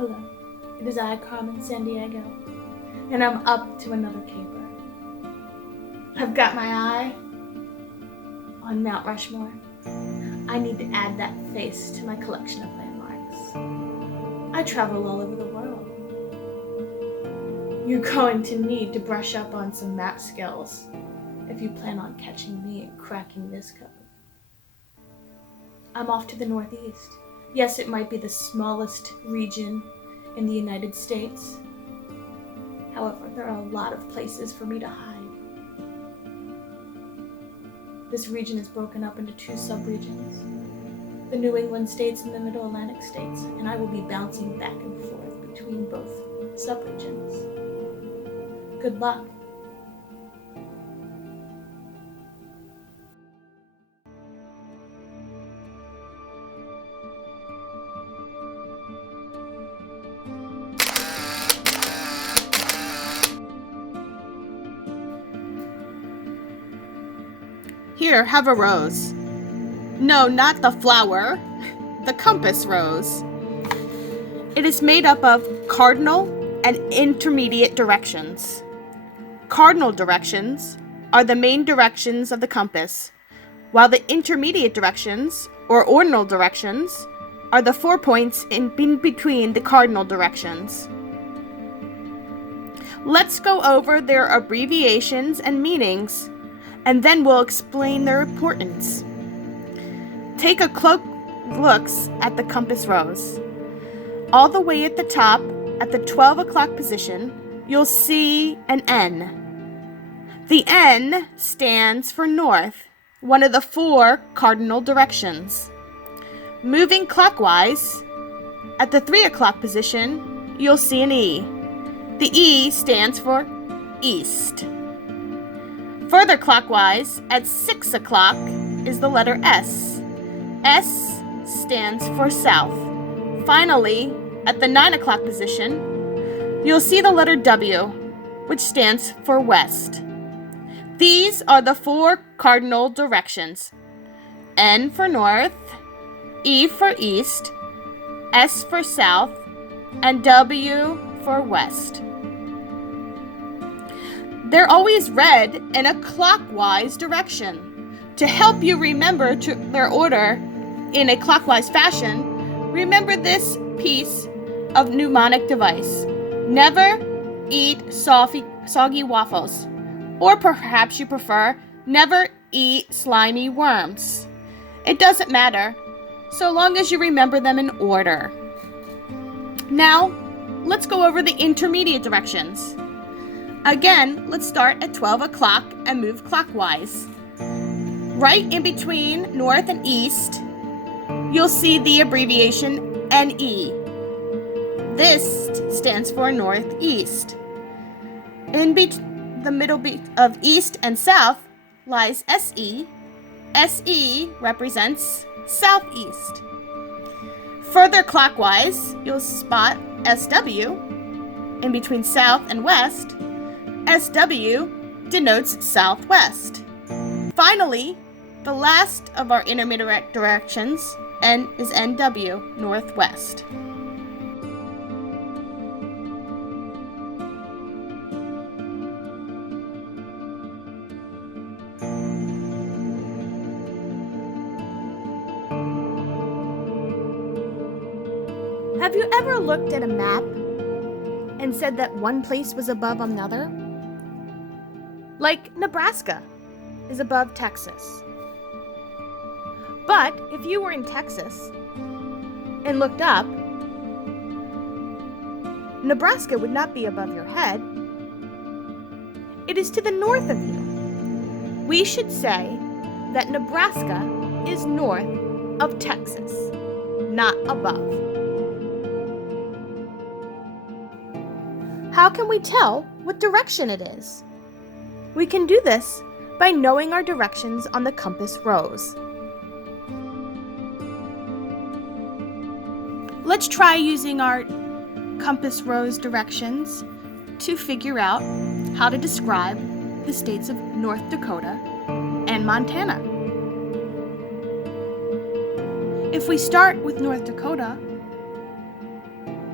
Hello, it is I, Carmen, Sandiego, and I'm up to another caper. I've got my eye on Mount Rushmore. I need to add that face to my collection of landmarks. I travel all over the world. You're going to need to brush up on some map skills if you plan on catching me and cracking this code. I'm off to the Northeast. Yes, it might be the smallest region in the United States. However, there are a lot of places for me to hide. This region is broken up into two subregions, the New England states and the Middle Atlantic states, and I will be bouncing back and forth between both subregions. Good luck. Here, have a rose. No, not the flower, the compass rose. It is made up of cardinal and intermediate directions. Cardinal directions are the main directions of the compass, while the intermediate directions, or ordinal directions, are the 4 points in between the cardinal directions. Let's go over their abbreviations and meanings, and then we'll explain their importance. Take a close look at the compass rose. All the way at the top, at the 12 o'clock position, you'll see an N. The N stands for north, one of the 4 cardinal directions. Moving clockwise, at the 3 o'clock position, you'll see an E. The E stands for east. Further clockwise, at 6 o'clock, is the letter S. S stands for south. Finally, at the 9 o'clock position, you'll see the letter W, which stands for west. These are the 4 cardinal directions. N for north, E for east, S for south, and W for west. They're always read in a clockwise direction. To help you remember their order in a clockwise fashion, remember this piece of mnemonic device. Never eat soggy waffles. Or perhaps you prefer, never eat slimy worms. It doesn't matter, so long as you remember them in order. Now, let's go over the intermediate directions. Again, let's start at 12 o'clock and move clockwise. Right in between north and east, you'll see the abbreviation NE. This stands for northeast. In the middle of east and south lies SE. SE represents southeast. Further clockwise, you'll spot SW. In between south and west, SW denotes southwest. Finally, the last of our intermediate directions is NW, northwest. Have you ever looked at a map and said that one place was above another? Like Nebraska is above Texas. But if you were in Texas and looked up, Nebraska would not be above your head. It is to the north of you. We should say that Nebraska is north of Texas, not above. How can we tell what direction it is? We can do this by knowing our directions on the compass rose. Let's try using our compass rose directions to figure out how to describe the states of North Dakota and Montana. If we start with North Dakota,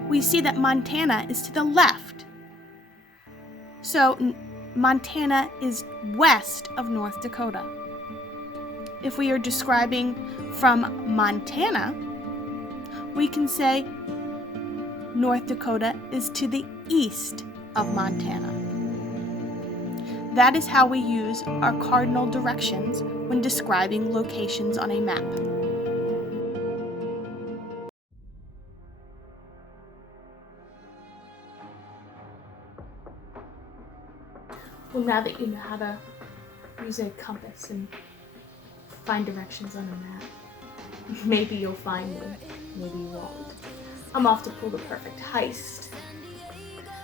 we see that Montana is to the left. So Montana is west of North Dakota. If we are describing from Montana, we can say North Dakota is to the east of Montana. That is how we use our cardinal directions when describing locations on a map. Well, now that you know how to use a compass and find directions on a map, maybe you'll find me, maybe you won't. I'm off to pull the perfect heist.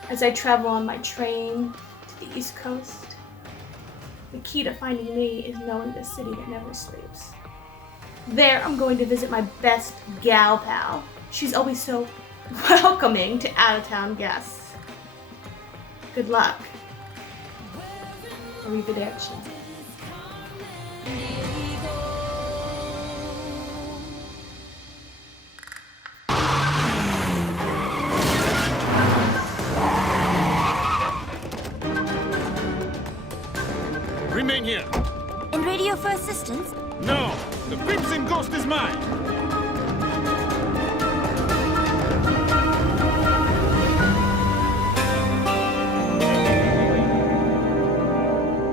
As I travel on my train to the East Coast, the key to finding me is knowing the city that never sleeps. There, I'm going to visit my best gal pal. She's always so welcoming to out-of-town guests. Good luck. Arrivederci. Remain here. And radio for assistance? No, the Crimson Ghost is mine.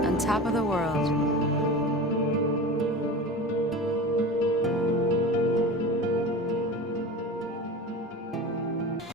On top of the world.